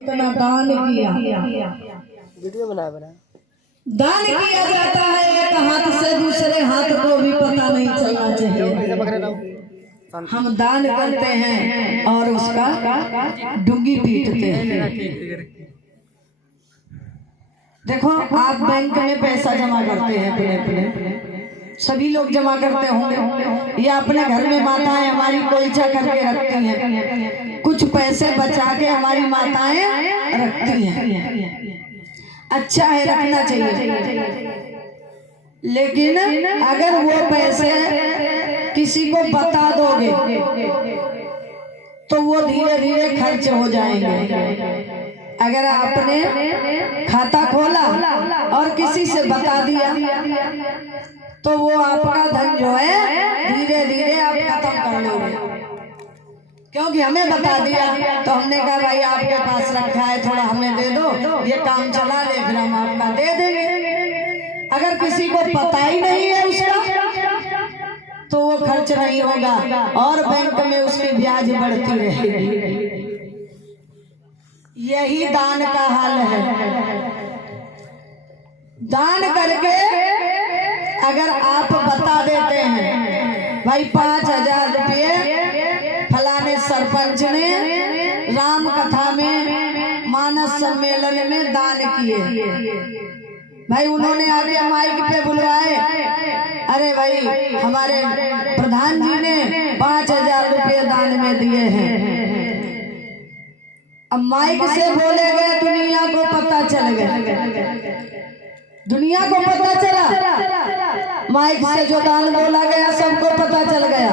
इतना दान किया, वीडियो बना दान किया जाता है एक हाथ से, दूसरे हाथ को भी पता नहीं चलना चाहिए। हम दान करते हैं और उसका डुंगी पीटते हैं। देखो, आप बैंक में पैसा जमा करते हैं, अपने सभी लोग जमा करते होंगे, या अपने घर में माताएं हमारी कोईचा करके रखती हैं, कुछ पैसे बचा के हमारी माताएं रखती हैं। अच्छा है, रखना चाहिए। लेकिन अगर वो पैसे किसी को बता दोगे तो वो धीरे धीरे खर्च हो जाएंगे। अगर आपने खाता खोला और किसी से बता दिया तो वो आपका धन जो है धीरे धीरे आप खत्म कर लोगे। क्योंकि हमें बता दिया तो हमने कहा भाई आपके पास रखा है, थोड़ा हमें दे दो, ये काम चला ले, फिर हम आपका दे देंगे। अगर किसी को पता ही नहीं है उसका तो वो खर्च नहीं होगा और बैंक में उसकी ब्याज बढ़ती रहेगी। यही दान का हाल है। दान करके अगर आप बता देते हैं भाई 5,000 रुपये फलाने सरपंच ने राम कथा में मानस सम्मेलन में दान किए, भाई उन्होंने आगे माइक पे बुलवाए, अरे भाई हमारे प्रधान जी ने 5,000 रुपये दान में दिए हैं। अब माइक से बोले गए, दुनिया को पता चल गया, दुनिया को पता चला, माइक से जो दान बोला गया सबको पता चल गया।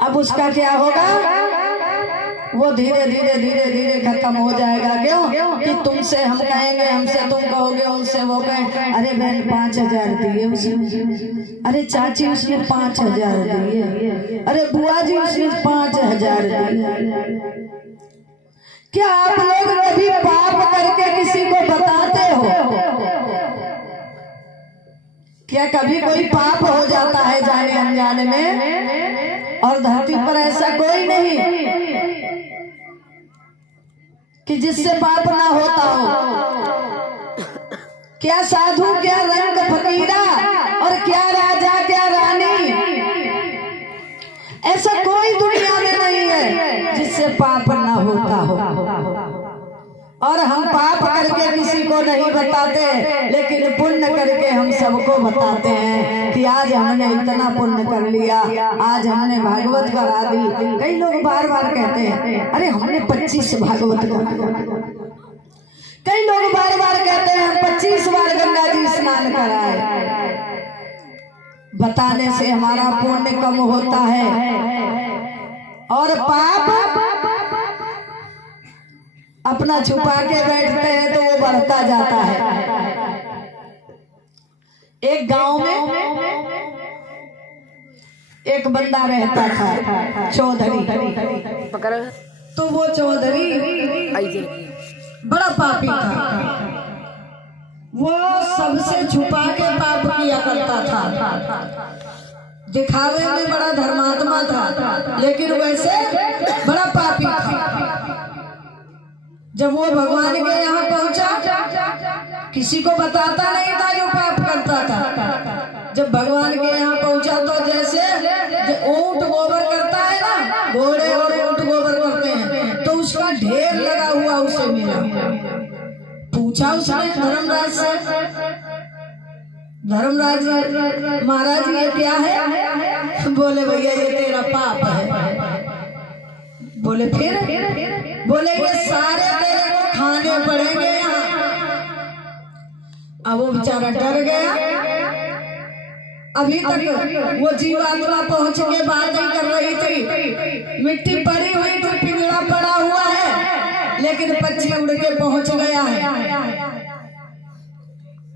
अब उसका क्या होगा? वो धीरे धीरे धीरे धीरे खत्म हो जाएगा। क्यों? कि तुमसे हम कहेंगे, हमसे तुम कहोगे, उनसे वो कहें, अरे बहन 5,000 दिए उसने, अरे चाची उसने 5,000 दिए, अरे बुआ जी उसने 5,000 दिए। क्या आप लोग कभी पाप करके किसी को बताते हो? क्या कभी कोई पाप हो जाता है जाने अनजाने में? और धरती पर ऐसा कोई नहीं कि जिससे पाप ना होता हो। क्या साधु, क्या रंग फकीरा और क्या राजा, क्या रानी, ऐसा कोई दुनिया में नहीं है जिससे पाप ना होता हो। और हम पाप करके किसी को नहीं बताते, लेकिन पुण्य करके हम सबको बताते हैं कि आज हमने इतना पुण्य कर लिया, आज हमने भागवत करा दी। कई लोग बार बार कहते हैं अरे हमने 25 भागवत करा, कई लोग बार बार कहते हैं हम 25 बार गंगा जी स्नान कराए। बताने से हमारा पुण्य कम होता है और पाप अपना छुपा के बैठते हैं तो वो बढ़ता जाता है। एक गांव में एक बंदा रहता था, चौधरी। तो वो चौधरी बड़ा पापी था, वो सबसे छुपा के पाप किया करता था। दिखावे में बड़ा धर्मात्मा था, लेकिन वैसे बड़ा पापी था। जब वो भगवान के यहाँ पहुंचा, किसी को बताता नहीं था जो पाप करता था। जब भगवान के यहाँ पहुंचा तो जैसे ऊंट गोबर करता है ना, घोड़े और ऊंट गोबर करते हैं, तो उसका ढेर लगा हुआ उसे मिला। पूछा उसने धर्मराज से, धर्मराज महाराज ये क्या है? बोले भैया ये तेरा पाप है। बोले फिर? बोले ये सारे तेरे को खाने पड़ेंगे यहाँ। अब वो बेचारा डर गया। अभी तक वो जीवात्मा पहुंच के बात ही कर रही थी, मिट्टी पड़ी हुई थी, पिंजरा पड़ा हुआ है, लेकिन पक्षी उड़ के पहुंच गया है।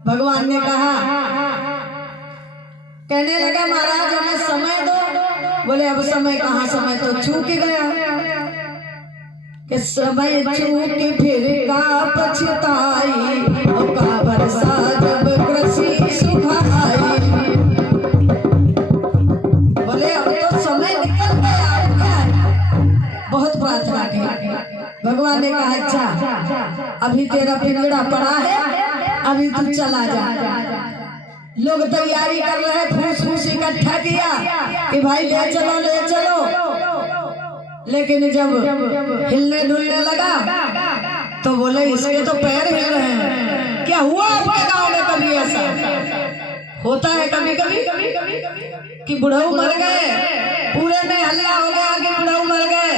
भगवान ने कहा, कहने लगा महाराज हमें समय दो। बोले अब समय कहाँ, समय तो चूक गया। कि समय चूक फिर का पछताई, का बरसा जब कृषि सुखाई। बोले अब तो समय निकल गया। बहुत प्रार्थना की, भगवान ने कहा अच्छा अभी तेरा पिंगड़ा पड़ा है, अभी तू चला जा। लोग तैयारी कर रहे हैं, फूस फूस इकट्ठा किया कि भाई ले चलो ले चलो। लेकिन जब हिलने डुलने लगा तो बोले इसके तो पैर हिल रहे हैं। क्या हुआ आपके गांव में कभी ऐसा होता है? कभी कभी कि बुढ़ऊ मर गए, पूरे में हल्ला हो गया कि बुढ़ऊ मर गए,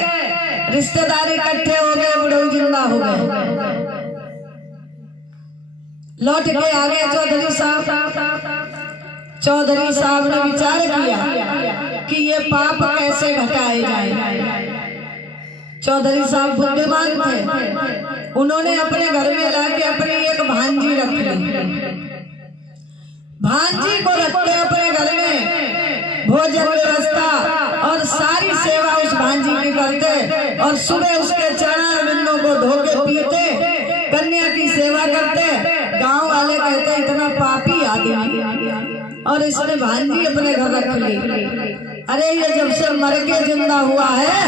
रिश्तेदार इकट्ठे हो गए, बुढ़ऊ जिंदा हो गए। लौट के आ गए चौधरी साहब ने विचार किया कि ये पाप कैसे घटाए जाए। चौधरी साहब बुद्धिमान थे, उन्होंने अपने घर में लाके अपनी एक भांजी रख ली। भांजी को रखते अपने घर में भोजन व्यवस्था और सारी सेवा उस भांजी की करते, और सुबह उसके चरण बिंदों को धो के पीते, कन्या की सेवा करते। गांव वाले कहते इतना पापी आदमी, और इसने भांजी अपने घर रख ली। अरे ये जब से मर के जिंदा हुआ है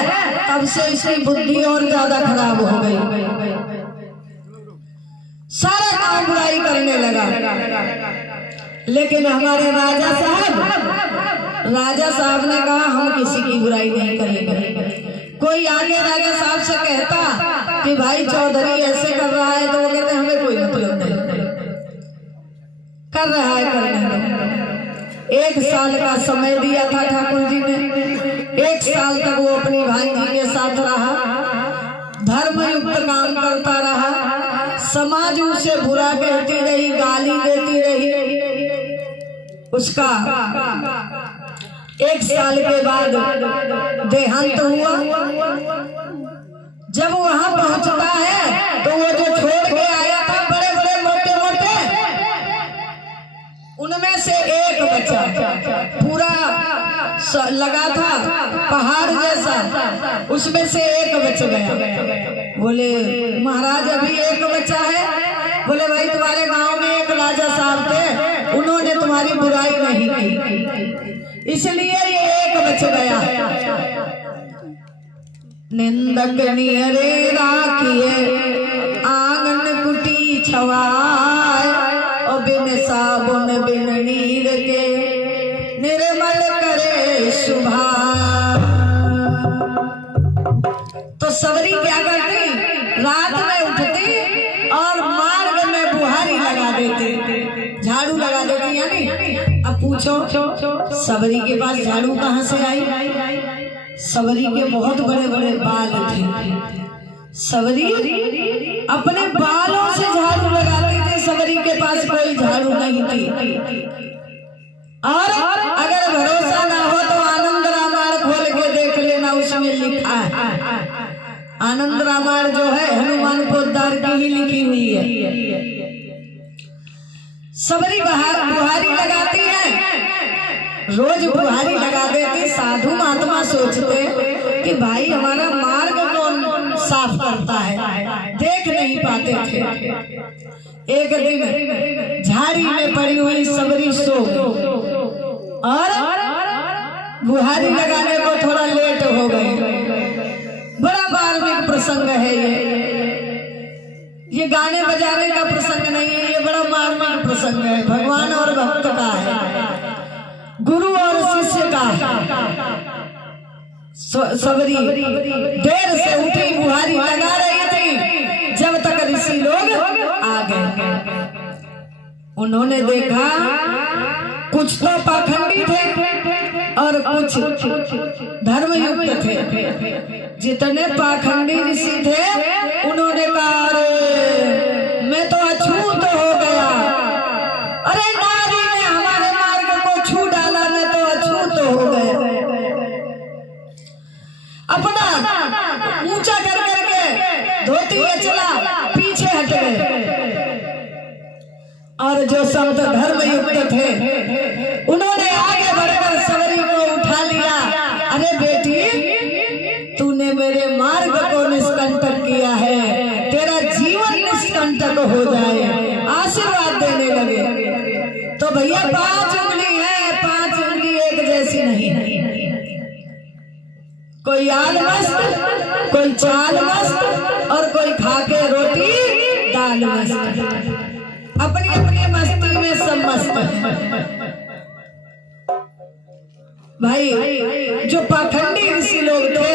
तब से इसकी बुद्धि और ज्यादा खराब हो गई, सारा काम बुराई करने लगा। लेकिन हमारे राजा साहब ने कहा हम किसी की बुराई नहीं करेंगे। कोई आगे राजा साहब से कहता कि भाई चौधरी ऐसे कर रहा है, तो वो कहते हमें कोई मतलब नहीं, कर रहा है करने दो। 1 साल का समय दिया था ठाकुर जी ने। 1 साल तक वो अपनी भांजी के साथ रहा, धर्मयुक्त काम करता रहा। समाज उसे बुरा कहती रही, गाली देती रही। उसका 1 साल के बाद देहांत हुआ। जब वहां पहुंचता है तो वो जो छोड़ के आया था बड़े बड़े मोटे मोटे, उनमें से एक बचा, पूरा लगा था पहाड़ जैसा, उसमें से एक बच गया। बोले महाराज अभी एक बचा है? बोले भाई तुम्हारे गांव में एक राजा साहब थे, उन्होंने तुम्हारी बुराई नहीं की, इसलिए ये एक बच गया। निंदक नियरे राखिए आंगन कुटी छवाए, और बिन साबुन बिन नीर के निर्मल करे सुभा। तो सबरी क्या करती? रात में उठती और मार्ग में बुहारी लगा देती, झाड़ू लगा देती। यानी अब पूछो सबरी के पास झाड़ू कहाँ से आई? सबरी के बहुत बड़े बड़े बाल थे, सबरी अपने बालों से झाड़ू लगाती थी। सबरी के पास कोई झाड़ू नहीं थी। और अगर भरोसा ना हो तो आनंद रामायण खोल के देख लेना, उसमें लिखा है। आनंद रामायण जो है हनुमान पोद्दार की ही लिखी हुई है। सबरी बुहारी लगाती है, रोज बुहारी लगा देती। साधु महात्मा सोचते कि भाई हमारा मार्ग कौन साफ करता है, देख नहीं पाते थे। एक दिन झाड़ी में पड़ी हुई सबरी सो और बुहारी लगाने को थोड़ा लेट हो गए। बड़ा मार्मिक प्रसंग है ये गाने बजाने का प्रसंग नहीं है, ये बड़ा मार्मिक प्रसंग है। भगवान और भक्त का है, गुरु और शिष्य का। सबरी देर से उठी, बुहारी लगा रही थी, जब तक ऋषि लोग आ गए। उन्होंने देखा कुछ तो पाखंडी थे और कुछ धर्मयुक्त थे। जितने पाखंडी ऋषि थे उन्होंने कहा अरे मैं तो अछूत हो गया, अरे नारी ने हमारे मार्ग को छू डाला, मैं तो अछूत हो गया। अपना ऊंचा कर करके धोती चला पीछे हट गए। और जो संत धर्मयुक्त थे उन्होंने आगे बढ़कर सबरी को उठा लिया। अरे बेटी, तूने मेरे मार्ग को निष्कंटक किया है, तेरा जीवन निष्कंटक हो जाए, आशीर्वाद देने लगे। तो भैया 5 उंगली है, 5 उंगली एक जैसी नहीं है। कोई आल मस्त, कोई चाल मस्त और लाल मस्त, अपनी अपनी मस्ती में सब मस्त है। भाई जो पाखंडी ऋषि लोग थे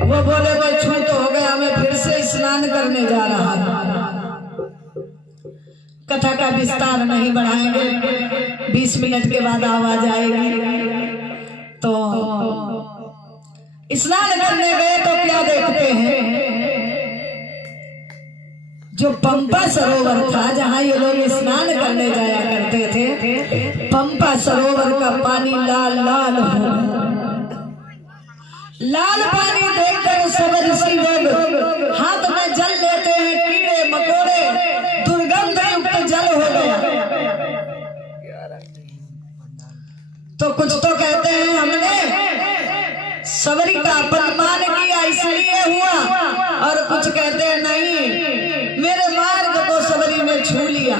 वो बोले मैं छूत हो गया, मैं फिर से स्नान करने जा रहा हूं। कथा का विस्तार नहीं बढ़ाएंगे, 20 मिनट के बाद आवाज आएगी। तो स्नान करने गए तो क्या देखते हैं, जो पंपा सरोवर था जहां ये लोग स्नान करने जाया करते थे, पंपा सरोवर का पानी लाल लाल हो। लाल पानी देखकर सब ऋषि लोग हाथ में जल लेते हैं, कीड़े मकोड़े दुर्गंध युक्त जल हो गया। तो कुछ तो कहते हैं हमने सबरी का अपमान किया इसलिए हुआ, और कुछ कहते हैं नहीं मेरे मार्ग को सबरी ने छू लिया।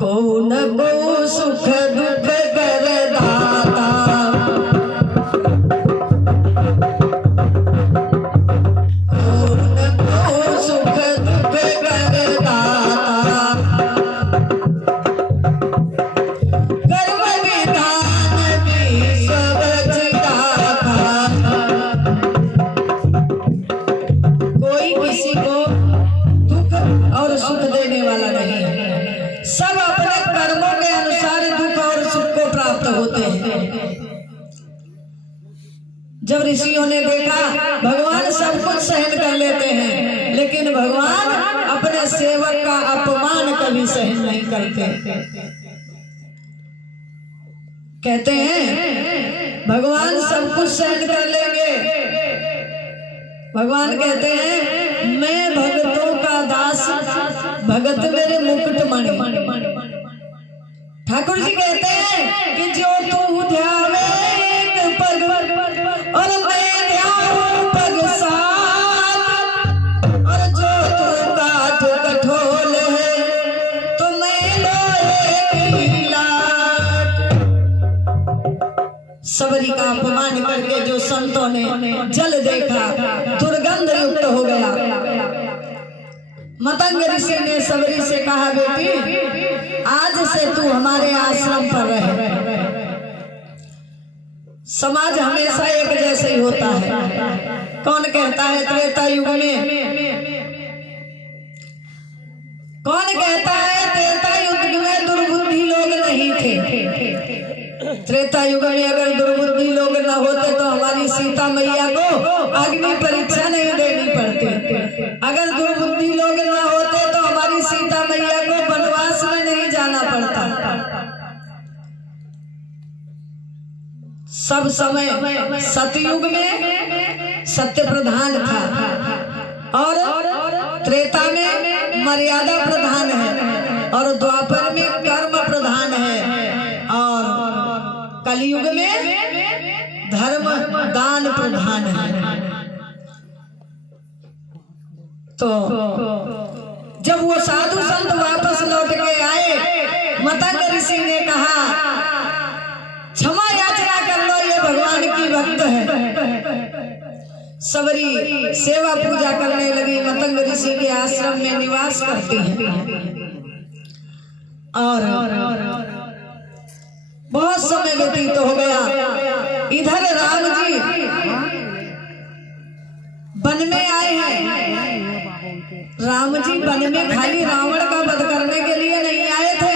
कौन को सुख दुख कर दाता, कौन को सुख दुख कर दाता, कर्म विधान भी सब जिताता। कोई किसी को दुख और सुख देने वाला नहीं है, सब अपने कर्मों के अनुसार दुख और सुख को प्राप्त होते हैं। जब ऋषियों ने देखा भगवान सब कुछ सहन कर लेते हैं, लेकिन भगवान अपने सेवक का अपमान कभी सहन नहीं करते। कहते हैं भगवान सब कुछ सहन कर लेंगे। भगवान कहते हैं मैं भक्तों का दास, भगत मेरे मुकुट मणि। ठाकुर जी कहते हैं कि जो तू ध्यावे एक पग और मैं ध्याऊं पग साथ, और जो तू काठ कठोल है तो मैं लोहे की लाट। सबरी का अपमान करके जो संतों ने जल देखा दुर्गंध युक्त हो गया। मतंग ऋषि ने सबरी से कहा बेटी आज से तू हमारे आश्रम पर रहे। समाज हमेशा एक जैसे ही होता है। कौन कहता है त्रेता युग में, कौन कहता है त्रेता युग में दुर्बुद्धि लोग नहीं थे। त्रेता युग में अगर दुर्बुद्धि लोग न होते तो हमारी सीता मैया को अग्नि परीक्षा नहीं देनी पड़ती। अगर दुर्बुद्धि लोग न होते तो हमारी सीता मैया को वनवास में नहीं जाना पड़ता। सब समय सतयुग में सत्य प्रधान था, और त्रेता में मर्यादा प्रधान है, और द्वापर में कर्म प्रधान है, और कलयुग में धर्म दान प्रधान है। तो जब वो साधु संत वापस लौट के आए, मतंग ऋषि ने कहा क्षमा याचना कर लो, ये भगवान की भक्त है। सबरी सेवा पूजा करने लगी, मतंग ऋषि के आश्रम में निवास करती है। और बहुत समय व्यतीत हो गया। इधर राम जी वन में आए हैं। राम जी वन में खाली रावण का वध करने के लिए नहीं आए थे,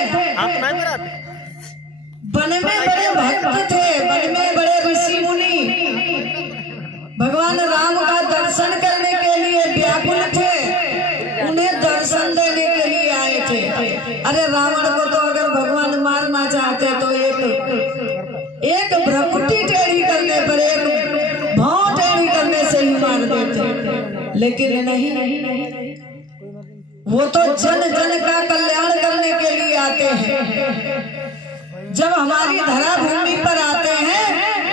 वन में बड़े भक्त थे, वन में बड़े ऋषि मुनि भगवान राम का दर्शन करने के लिए व्याकुल थे, उन्हें दर्शन देने के लिए आए थे। अरे रावण को तो अगर भगवान मारना चाहते तो एक भ्रकुटी टेढ़ी करने पर, एक भाव टेढ़ी करने से ही मार देते, लेकिन नहीं, वो तो जन जन का कल्याण करने के लिए आते हैं। जब हमारी धरा भूमि पर आते हैं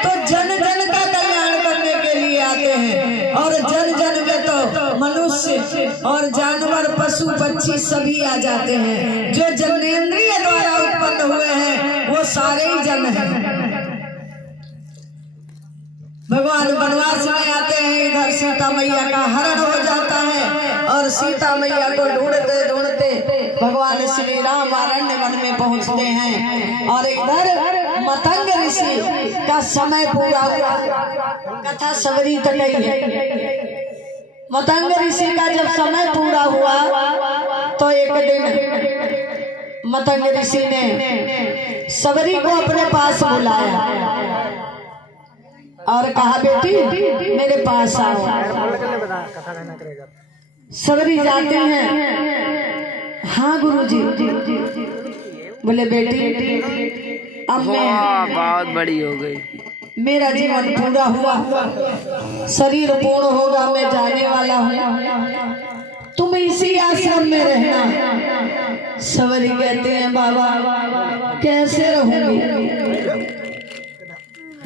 तो जन जन का कल्याण करने के लिए आते हैं, और जन जन में तो मनुष्य और जानवर पशु पक्षी सभी आ जाते हैं। जो जनेंद्रिय द्वारा उत्पन्न हुए हैं वो सारे ही जन हैं। भगवान वनवास में आते हैं, इधर सीता मैया का हरण हो जाता है, और सीता मैया को ढूंढते ढूंढते भगवान श्री राम अरण्य वन में पहुंचते हैं। और इधर मतंग ऋषि का समय पूरा हुआ, कथा सबरी तक ही है। मतंग ऋषि का जब समय पूरा हुआ तो एक दिन मतंग ऋषि ने सबरी को अपने पास बुलाया और कहा, बेटी मेरे पास आओ। सबरी जाती हैं, हाँ गुरुजी। बोले बेटी अब मैं बहुत बड़ी हो गई, मेरा जीवन पूरा हुआ, शरीर पूर्ण होगा, मैं जाने वाला हूँ, तुम इसी आश्रम में रहना। सबरी कहते हैं, बाबा कैसे रहूंगी,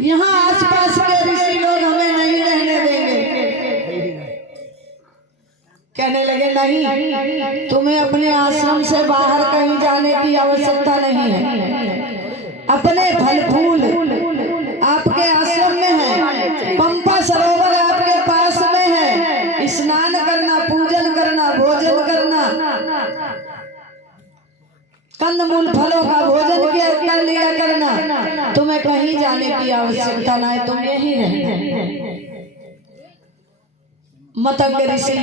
यहाँ आसपास के ऋषि लोग हमें नहीं रहने देंगे। कहने लगे, नहीं, तुम्हें अपने आश्रम से बाहर कहीं जाने की आवश्यकता नहीं है। अपने फल फूल आपके आश्रम में है, पंपा सरोवर आपके पास में है, स्नान करना, पूजन करना, भोजन करना, कंदमूल फलों का भोजन कर लिया करना, तुम्हें कहीं जाने की आवश्यकता ना है, तुम यहीं रहना। मतंग ऋषि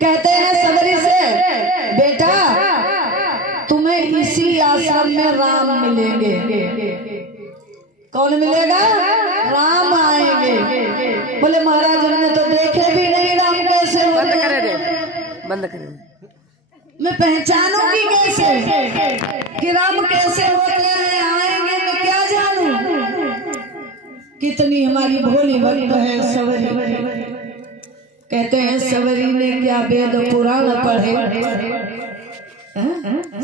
कहते हैं सबरी से, बेटा तुम्हें इसी आश्रम में राम मिलेंगे। कौन मिलेगा? राम आएंगे। बोले महाराज हमने तो देखे भी नहीं राम कैसे होते हैं। बंद करें, मैं पहचानूंगी कैसे कि राम कैसे होते हैं, आएंगे मैं क्या जानूं। कितनी हमारी भोली भक्त है सबरी। कहते हैं सबरी ने क्या वेद पुराण पढ़े?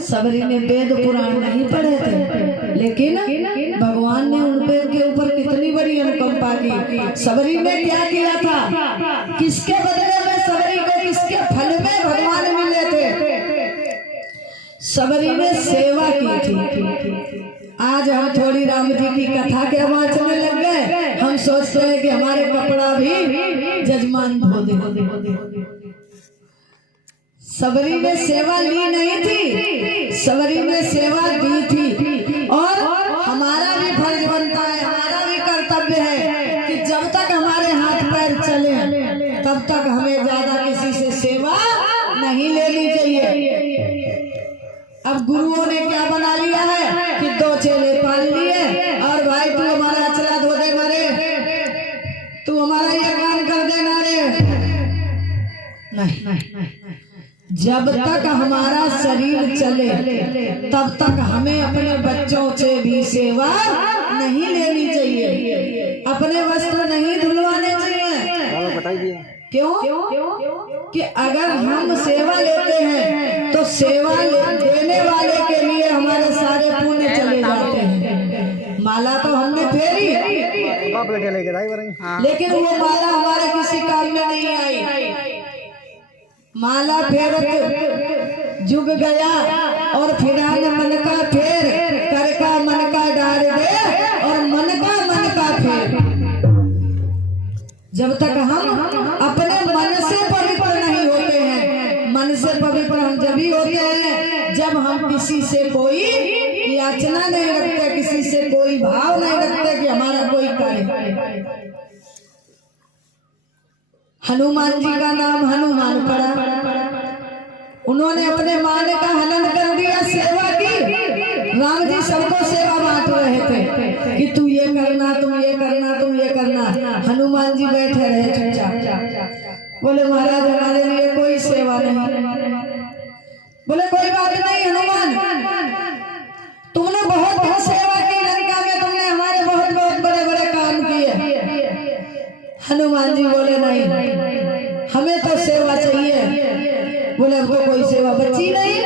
सबरी ने वेद पुराण नहीं पढ़े थे, लेकिन भगवान ने उनके ऊपर कितनी बड़ी अनुकंपा की। सबरी ने क्या किया था, किसके बदले में सबरी को किसके फल में भगवान मिले थे? सबरी ने सेवा की थी। आज हम थोड़ी राम जी की कथा के वाचने लग गए, हम सोचते हैं कि हमारे कपड़ा भी जजमान धो दे। सबरी ने सेवा ली नहीं थी, सबरी ने सेवा दी थी। और हमारा भी फर्ज बनता है, हमारा भी कर्तव्य है कि जब तक हमारे हाथ पैर चले तब तक हमें ज्यादा किसी से सेवा नहीं लेनी चाहिए। अब गुरुओं ने क्या बना लिया है कि 2 चेले पाल लिए और भाई तू हमारा अचला धो दे मारे, तू हमारा ये काम कर देना रे। नहीं, जब तक हमारा शरीर चले तब तक हमें अपने बच्चों से भी सेवा नहीं लेनी चाहिए, अपने वस्त्र नहीं धुलवाने चाहिए। क्यों? कि अगर हम सेवा लेते हैं तो सेवा देने वाले के लिए हमारे सारे पुण्य चले जाते हैं। माला तो हमने फेरी, लेकिन वो माला हमारे किसी काम में नहीं आई। माला फेरत जुग गया और फिरान मन का फेर, कर का मन का डाल दे और मन का फेर। जब तक हम अपने मन से पवित्र नहीं होते हैं, मन से पवित्र हम जब ही होते हैं जब हम किसी से कोई याचना नहीं रखते, किसी से कोई भाव नहीं रखते कि हमारा कोई कार्य। हनुमान जी का नाम हनुमान पड़ा, उन्होंने अपने मान का हनन कर दिया, सेवा की। राम जी सबको सेवा बांट रहे थे कि तू ये करना, तुम ये करना, तुम ये करना। हनुमान जी बैठे रहे चुपचाप। बोले महाराज हमारे लिए कोई सेवा नहीं। बोले कोई बात नहीं हनुमान, तुमने बहुत सेवा की लंका में, तुमने हमारे बहुत बड़े काम किए। हनुमान जी बोले नहीं, हमें तो सेवा चाहिए। बोले हमको कोई सेवा बची नहीं,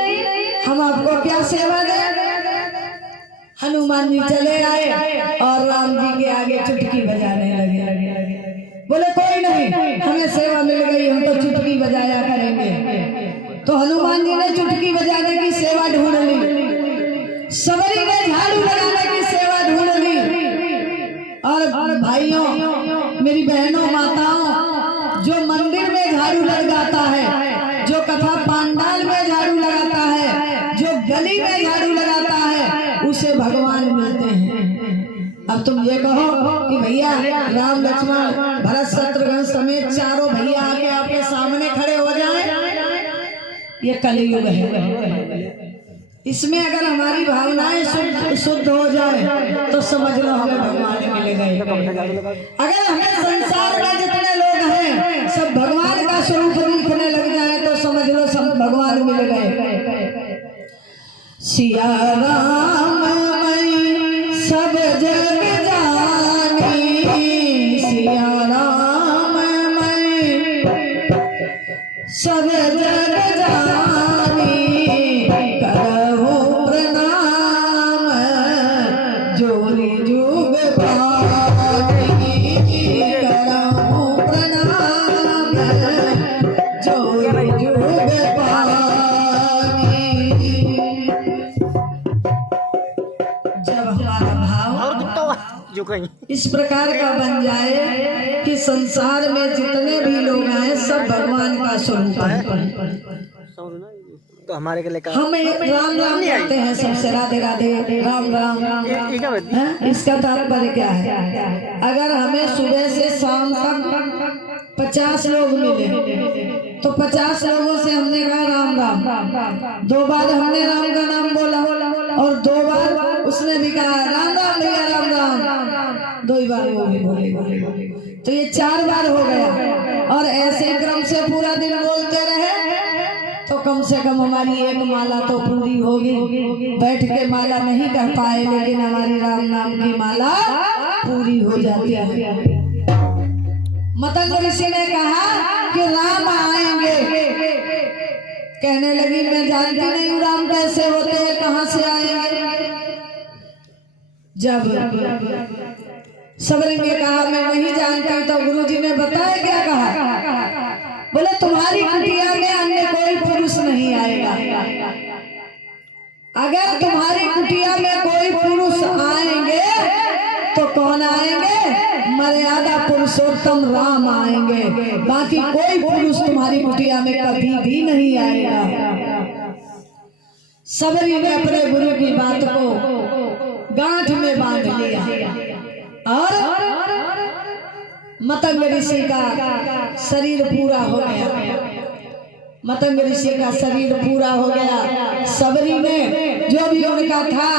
हम आपको क्या सेवा दें। हनुमान जी चले आए और राम जी के आगे चुटकी बजाने लगे। बोले कोई नहीं, हमें सेवा मिल गई, हम तो चुटकी बजाया करेंगे। तो हनुमान जी ने चुटकी बजाने की सेवा ढूंढ ली, सबरी ने झाड़ू लगाने की सेवा ढूंढ ली। और भाइयों, मेरी बहनों, माताओं, जो मंदिर ये कहो कि भैया राम लक्ष्मण भरत शत्रुघ्न समेत चारों भैया आके आपके सामने खड़े हो जाएं, ये कलयुग है। इसमें अगर हमारी भावनाएं शुद्ध हो जाए तो समझ लो हमें भगवान मिल गए। अगर हमें संसार में जितने लोग हैं सब भगवान का स्वरूप दिखने लग जाए तो समझ लो सब भगवान मिल गए। सिया राम मैं सब जग जानी, सिया राम मैं सब जग जानी, करहु प्रणाम जोरी जुग पानी, करहु प्रणाम जोरी जुग पानी। जब हमारा भाव जो कहीं इस प्रकार का बन जाए कि संसार में जितने भी लोग हैं सब भगवान का स्वरूप है, तो हमारे के लिए हम एक राम राम कहते हैं सबसे, राधे राधे राम राम राम राम। इसका तात्पर्य क्या है? अगर हमें सुबह से शाम तक 50 लोग मिले तो 50 लोगों से हमने कहा राम राम, 2 बार हमने राम का नाम बोला और 2 बार उसने भी कहा राम राम भैया राम राम, 2 बार वो भी बोले तो ये 4 बार हो गया। और ऐसे क्रम से पूरा दिन बोलते रहे तो कम से कम हमारी एक माला तो पूरी होगी। बैठ के माला नहीं कर पाए लेकिन हमारी राम नाम की माला पूरी हो जाती है। मतंग ऋषि ने कहा कि राम आएंगे, कहने लगी मैं जानती नहीं हूँ राम कैसे होते हैं, कहाँ से आएंगे। जब सबरी ने कहा मैं नहीं जानती तो गुरुजी ने बताया क्या कहा, बोले तुम्हारी कुटिया में अन्य कोई पुरुष नहीं आएगा। अगर तुम्हारी कुटिया में कोई पुरुष आएंगे तो कौन आएंगे? मर्यादा पुरुषोत्तम राम आएंगे, बाकी कोई पुरुष तुम्हारी कुटिया में कभी भी नहीं आएगा। सबरी ने अपने गुरु की बात को गांठ में बांध लिया और मतंग ऋषि का शरीर पूरा हो गया। मतंग ऋषि का शरीर पूरा हो गया। सबरी ने जो भी उनका था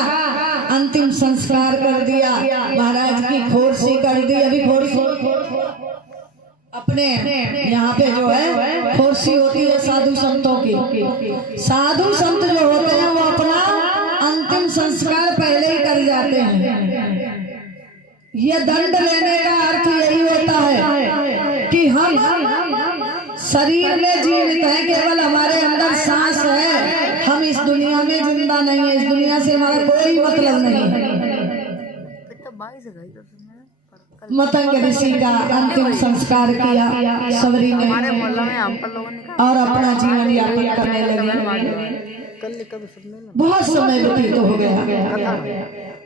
अंतिम संस्कार कर दिया, महाराज की खोरसी कर दी। अभी खोरसी अपने यहाँ पे जो है खोरसी होती है साधु संतों की। साधु संत जो होते हैं वो अपना अंतिम संस्कार पहले ही कर जाते हैं। ये दंड लेने का अर्थ यही होता है कि हम शरीर में जीवित हैं, केवल हमारे अंदर सांस है, हम इस दुनिया में जिंदा नहीं है, इस दुनिया से हमारा कोई मतलब नहीं है। मतंग ऋषि का अंतिम संस्कार किया सबरी ने और अपना जीवन यापन करने लगे। बहुत समय व्यतीत हो गया।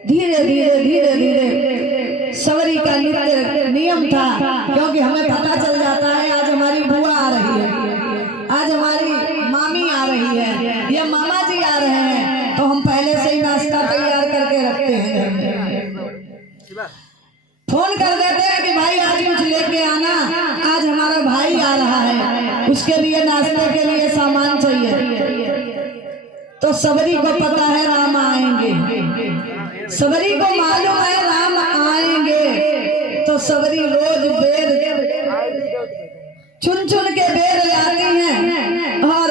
धीरे धीरे सबरी का नित्य नियम था, क्योंकि हमें पता चल जाता है आज हमारी बुआ आ रही है, आज हमारी मामी आ रही है या मामा जी आ रहे हैं, तो हम पहले से ही नाश्ता तैयार करके रखते हैं। फोन कर देते हैं कि भाई आज कुछ लेके आना, आज हमारा भाई आ रहा है, उसके लिए नाश्ते के लिए सामान चाहिए। तो सबरी को पता है राम आएंगे, सबरी को मालूम है राम आएंगे, तो सबरी रोज बेर चुन चुन के बेर लाती हैं और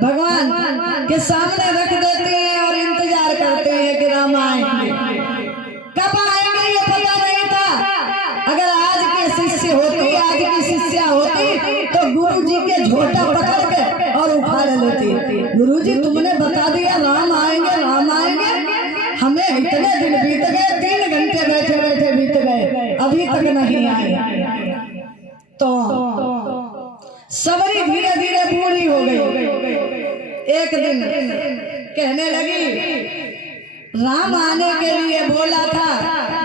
भगवान के सामने रख देती हैं और इंतजार करते हैं कि राम आएंगे। कब आएंगे ये पता नहीं था। अगर आज के शिष्य होती, आज की शिष्या होती तो गुरु जी के झोटा पकड़ के और उखाड़ लेती। गुरु जी तुमने बता दिया राम आएंगे, राम आएंगे, हमें इतने दिन बीत गए, 3 घंटे बैठे बैठे बीत गए, अभी तक नहीं आए। तो सबरी धीरे धीरे पूरी हो गई। एक दिन कहने लगी राम आने के लिए बोला था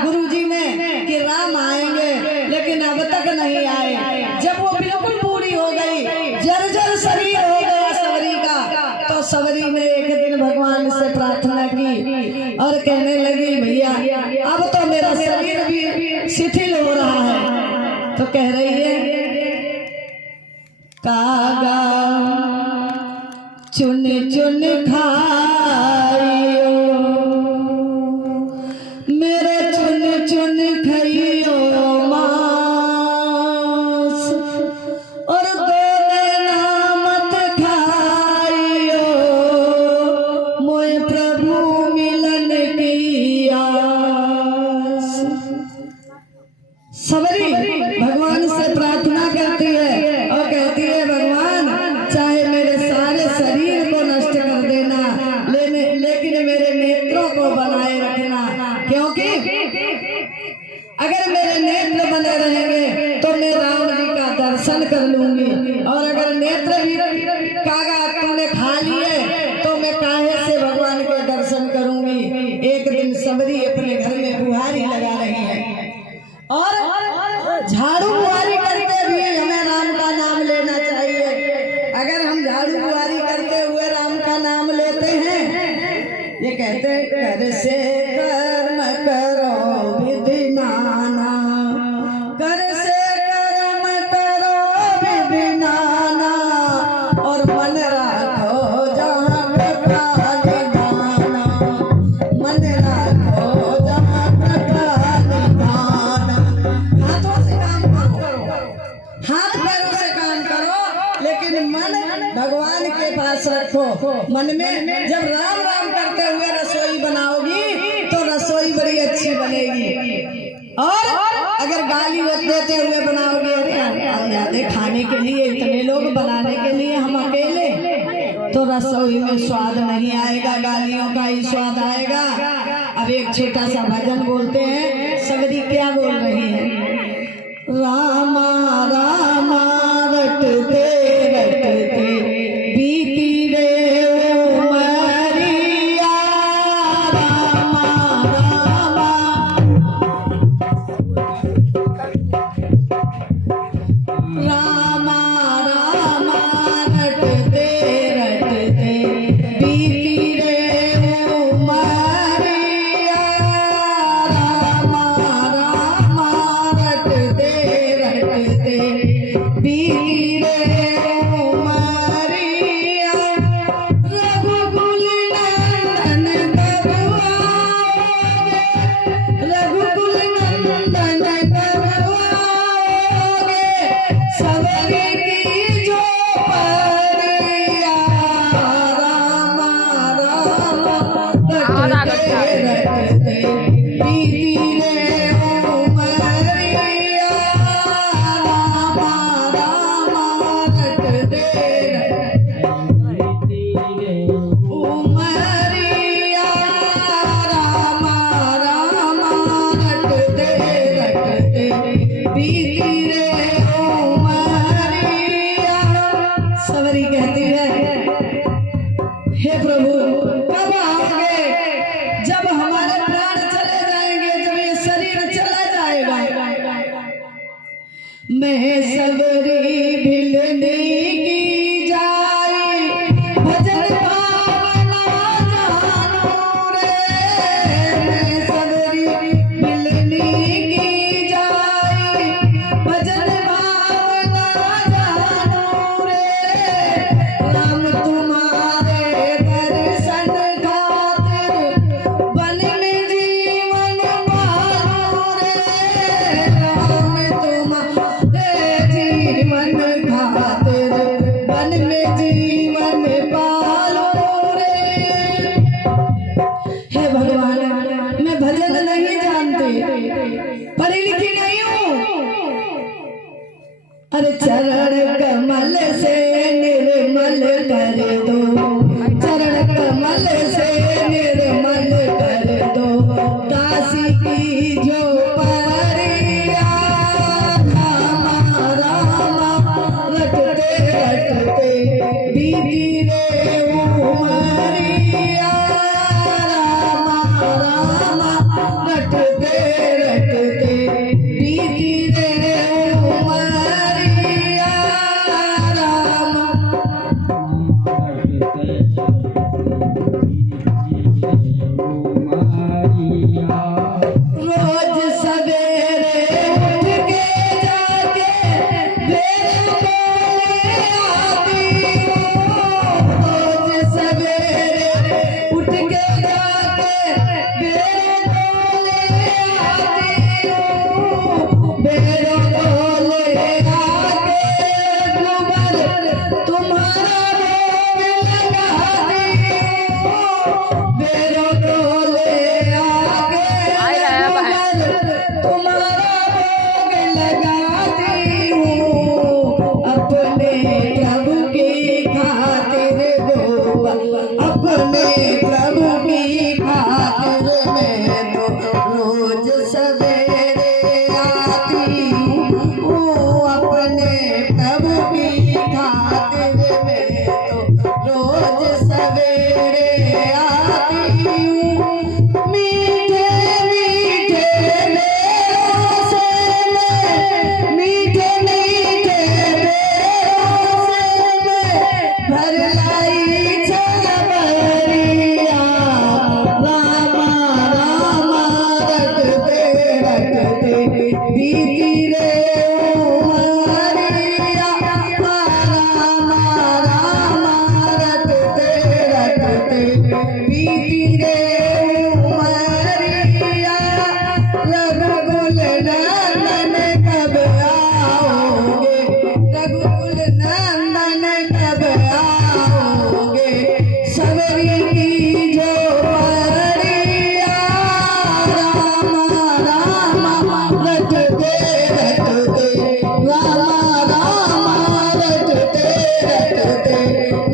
गुरुजी ने कि राम आएंगे, लेकिन अब तक नहीं आए। जब वो बिल्कुल पूरी हो गई, जर्जर शरीर हो गया सबरी का, तो सबरी ने एक दिन भगवान से प्रार्थना की और कहने लगी भैया अब तो मेरा कह रही है कागा चुन चुन खाइयो मेरे चुन चुन खाइयो मांस और दोने नामत खाइयो मोए प्रभु मिलन की आस। सबरी भगवान से प्रार्थना करती है और कहती है भगवान चाहे मेरे सारे शरीर को नष्ट कर देना लेकिन मेरे नेत्रों को बनाए रखना, क्योंकि अगर मेरे नेत्र बने रहेंगे तो मैं राम जी का दर्शन कर लूंगी, और अगर नेत्र भी कागा तूने खा लिए तो मैं काहे से भगवान के दर्शन करूंगी। एक दिन सबरी अपने घर में बुहारी लगा रही है और झाड़ू बुहारी करते भी हमें राम का नाम लेना चाहिए। अगर हम झाड़ू बुहारी करते हुए राम का नाम लेते हैं, ये कहते हैं कर से कर्म करो विधि नाना, कर से कर्म करो विधि नाना, और मन राखो जहाँ का निधाना, मन राखो जहाँ का निधाना। हाथों से काम करो, हाथ पैरों से काम करो, लेकिन मन भगवान के पास रखो। मन में जब राम राम करते हुए रसोई बनाओगी तो रसोई बड़ी अच्छी बनेगी, और अगर गाली देते हुए बनाओगे अरे खाने के लिए इतने लोग बनाने के लिए हम अकेले, तो रसोई में स्वाद नहीं आएगा, गालियों का ही स्वाद आएगा। अब एक छोटा सा भजन बोलते हैं। सबरी क्या बोल रही है? रामा रामा रटते रटते बीती रे उमरिया, रामा रामा रामा रामा रटते रटते बीती रे उमरिया, रामा रामा रटते रटते बीती रे उमरिया, रघुकुल नंदन कब आओगे, रघुकुल नंदन कब आओगे, सबरी की जो परिया, रामा रामा रटते रटते बीती रे उमरिया, रामा रामा रटते उमरिया, रामा रामा रटते रटते बीती रे उमरिया। सबरी कहती है हे प्रभु कब आओगे? जब हमारे प्राण चले जाएंगे, जब ये शरीर चला जाएगा, मैं सबरी भिलने की जाई भजन भावना जानू रे, मैं सबरी भिलने की जाई भजन भावना जानू रे, राम तुम्हारे दर्शन खातिर वन में जीवन पालू रे, राम तुम्हारे जीवन खातिर वन में जीवन पालो रे। हे भगवान मैं भजन नहीं जानती, पढ़ी लिखी नहीं हूँ, अरे चरण कमल से निर्मल कर दो, चरण कमल से निर्मल कर दो, दासी की जो परिया, रामा रामा रटते रटते बीती रे उमरिया, रामा रामा रटते रटते बीती रे उमरिया, रामा करते